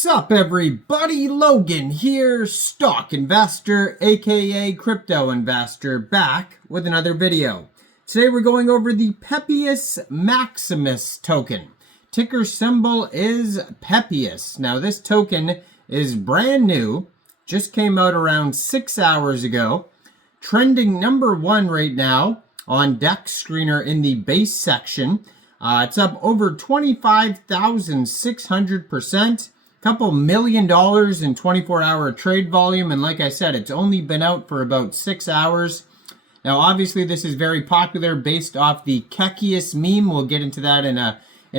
Sup everybody, Logan here, stock investor aka crypto investor, back with another video. Today we're going over the Pepius Maximus token. Ticker symbol is Pepius. Now this token is brand new, just came out around 6 hours ago, trending $1 right now on DEX Screener in the base section. It's up over 25,600%. Couple $1 million in 24-hour trade volume, and like I said, it's only been out for about 6 hours. Now obviously this is very popular based off the Kekius meme. We'll get into that in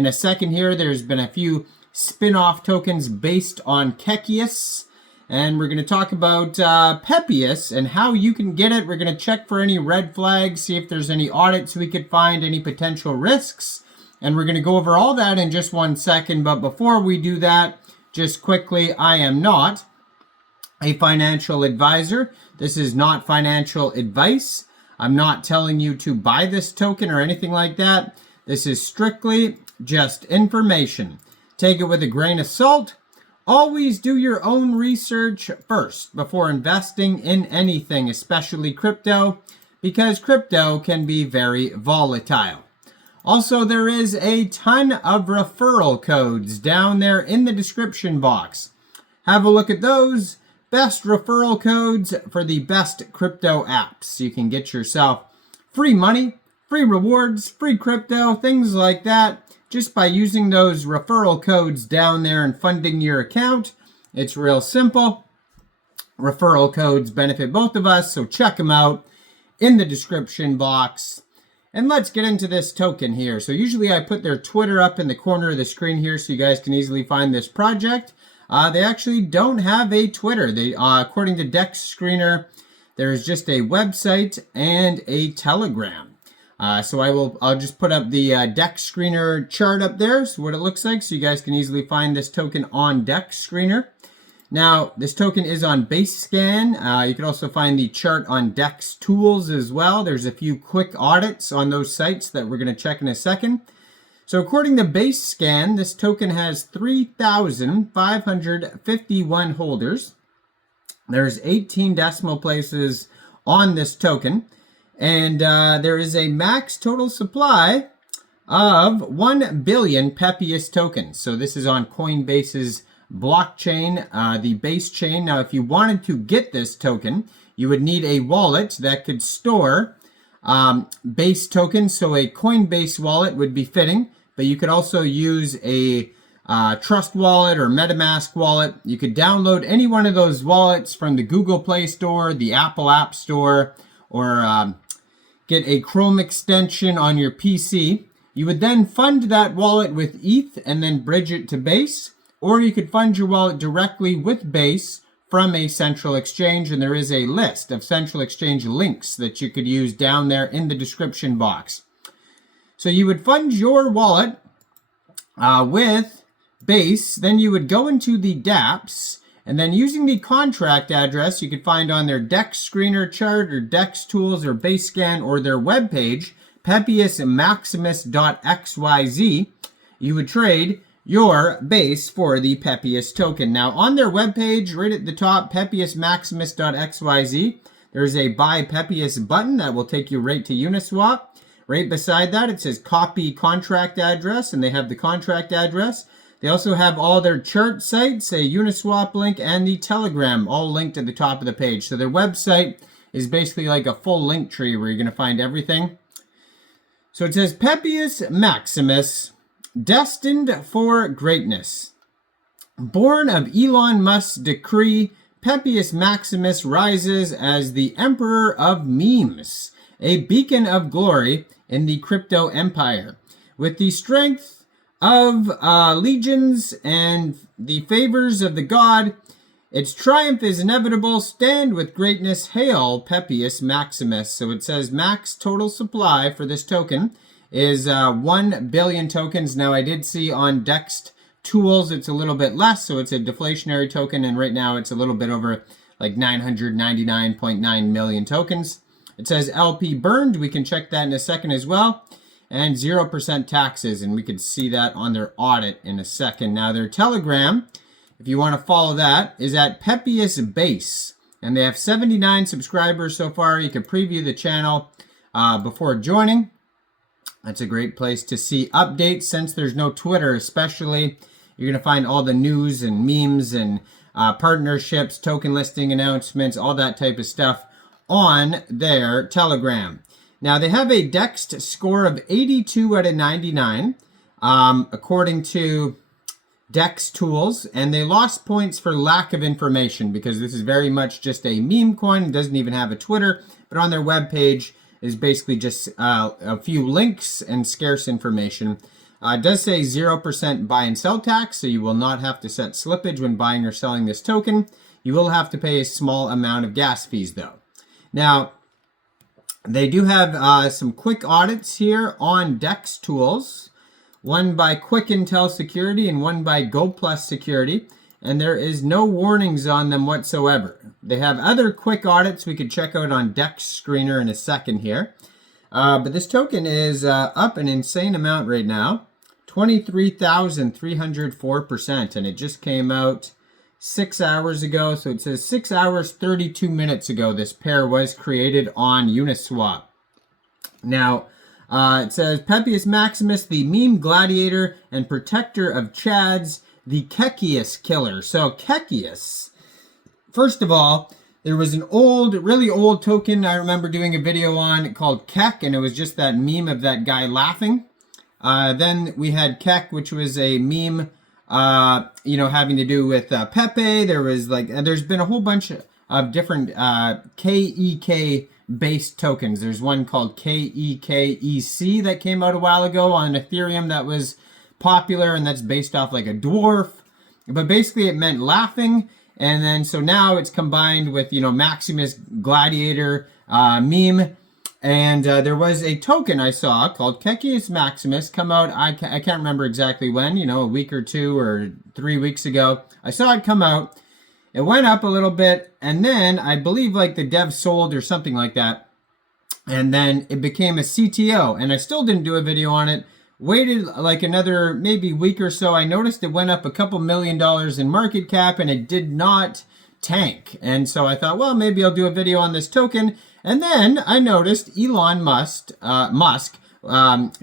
a second here. There's been a few spin-off tokens based on Kekius, and we're going to talk about Pepius and how you can get it. We're going to check for any red flags, see if there's any audits we could find, any potential risks, and we're going to go over all that in just 1 second. But before we do that, just quickly, I am not a financial advisor. This is not financial advice. I'm not telling you to buy this token or anything like that. This is strictly just information. Take it with a grain of salt. Always do your own research first before investing in anything, especially crypto, because crypto can be very volatile. Also, there is a ton of referral codes down there in the description box. Have a look at those. Best referral codes for the best crypto apps. You can get yourself free money, free rewards, free crypto, things like that, just by using those referral codes down there and funding your account. It's real simple. Referral codes benefit both of us, so check them out in the description box. And let's get into this token here. So usually I put their Twitter up in the corner of the screen here so you guys can easily find this project. They actually don't have a Twitter. They, according to DEX Screener, there's just a website and a Telegram. So I'll just put up the DEX Screener chart up there, so what it looks like, so you guys can easily find this token on DEX Screener. Now, this token is on base scan. You can also find the chart on DEX Tools as well. There's a few quick audits on those sites that we're going to check in a second. So according to base scan, this token has 3,551 holders. There's 18 decimal places on this token. And there is a max total supply of 1 billion Pepius tokens. So this is on Coinbase's blockchain, the base chain. Now, if you wanted to get this token, you would need a wallet that could store base tokens. So a Coinbase wallet would be fitting, but you could also use a Trust wallet or MetaMask wallet. You could download any one of those wallets from the Google Play Store, the Apple App Store, or get a Chrome extension on your PC. You would then fund that wallet with ETH and then bridge it to Base. Or you could fund your wallet directly with Base from a central exchange, and there is a list of central exchange links that you could use down there in the description box. So you would fund your wallet with Base, then you would go into the dApps, and then using the contract address you could find on their DEX Screener chart or DEX Tools or Base Scan or their webpage, pepiusmaximus.xyz, you would trade your base for the Pepius token. Now on their webpage, right at the top, pepiusmaximus.xyz, there's a buy Pepius button that will take you right to Uniswap. Right beside that, it says copy contract address, and they have the contract address. They also have all their chart sites, a Uniswap link, and the Telegram, all linked at the top of the page. So their website is basically like a full link tree where you're going to find everything. So it says Pepius Maximus, destined for greatness. Born of Elon Musk's decree, Pepius Maximus rises as the emperor of memes, a beacon of glory in the crypto empire. With the strength of legions and the favors of the god, its triumph is inevitable. Stand with greatness. Hail Pepius Maximus. So it says max total supply for this token is 1 billion tokens. Now I did see on DEX Tools it's a little bit less, so it's a deflationary token, and right now it's a little bit over like 999.9 million tokens. It says LP burned. We can check that in a second as well. And 0% taxes, and we could see that on their audit in a second. Now their Telegram if you want to follow that, is at Pepius Base. And they have 79 subscribers so far. You can preview the channel before joining. That's a great place to see updates since there's no Twitter especially. You're going to find all the news and memes and partnerships, token listing announcements, all that type of stuff on their Telegram. Now, they have a DEX score of 82 out of 99, according to DEX Tools, and they lost points for lack of information because this is very much just a meme coin. It doesn't even have a Twitter, but on their webpage is basically just a few links and scarce information. It does say 0% buy and sell tax, so you will not have to set slippage when buying or selling this token. You will have to pay a small amount of gas fees, though. Now, they do have some quick audits here on DEX Tools, one by Quick Intel Security and one by GoPlus Security, and there is no warnings on them whatsoever. They have other quick audits we could check out on DEX Screener in a second here, but this token is up an insane amount right now, 23,304%, and it just came out 6 hours ago. So it says 6 hours, 32 minutes ago, this pair was created on Uniswap. Now, it says Pepius Maximus, the meme gladiator and protector of Chads, the Kekius killer. So Kekius, first of all, there was an old, really old token I remember doing a video on called Kek, and it was just that meme of that guy laughing. Then we had Kek, which was a meme, having to do with Pepe. There was there's been a whole bunch of different KEK based tokens. There's one called KCEX that came out a while ago on Ethereum that was popular, and that's based off like a dwarf. But basically it meant laughing. And then so now it's combined with, Maximus Gladiator meme. And there was a token I saw called Kekius Maximus come out. I can't remember exactly when, a week or 2 or 3 weeks ago. I saw it come out. It went up a little bit. And then I believe the dev sold or something like that. And then it became a CTO. And I still didn't do a video on it. Waited another maybe week or so. I noticed it went up a couple $1 million in market cap and it did not tank. And so I thought, well, maybe I'll do a video on this token. And then I noticed Elon Musk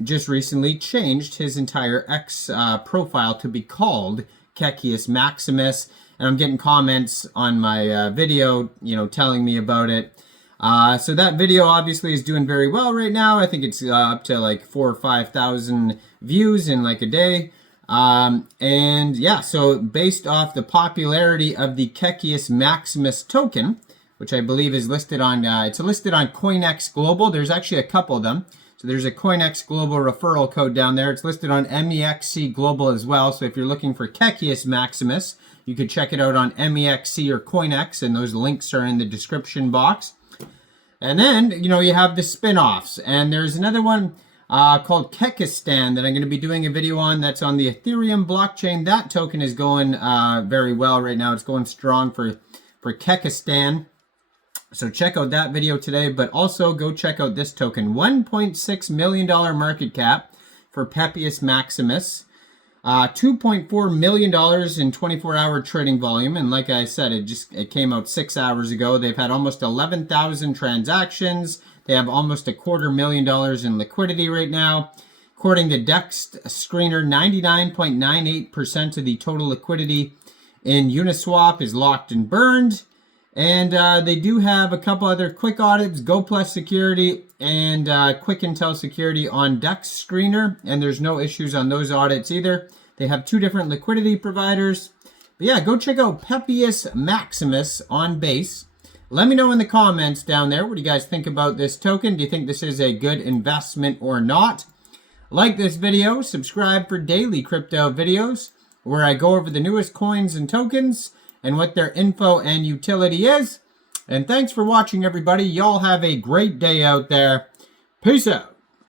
just recently changed his entire X profile to be called Kekius Maximus. And I'm getting comments on my video, telling me about it. So that video obviously is doing very well right now. I think it's up to 4,000 or 5,000 views in a day. And yeah, so based off the popularity of the Kekius Maximus token, which I believe is listed on, it's listed on CoinEx Global. There's actually a couple of them. So there's a CoinEx Global referral code down there. It's listed on MEXC Global as well. So if you're looking for Kekius Maximus, you could check it out on MEXC or CoinEx, and those links are in the description box. And then, you have the spin-offs. And there's another one called Kekistan that I'm going to be doing a video on that's on the Ethereum blockchain. That token is going very well right now. It's going strong for Kekistan. So check out that video today, but also go check out this token. $1.6 million market cap for Pepius Maximus. $2.4 million in 24-hour trading volume. And like I said, it came out 6 hours ago. They've had almost 11,000 transactions. They have almost $250,000 in liquidity right now. According to DEX Screener, 99.98% of the total liquidity in Uniswap is locked and burned. And they do have a couple other quick audits, GoPlus Security and Quick Intel Security on DEX Screener, and there's no issues on those audits either. They have 2 different liquidity providers. But yeah, go check out Pepius Maximus on Base. Let me know in the comments down there, what do you guys think about this token? Do you think this is a good investment or not? Like this video, subscribe for daily crypto videos where I go over the newest coins and tokens and what their info and utility is. And thanks for watching, everybody. Y'all have a great day out there. Peace out.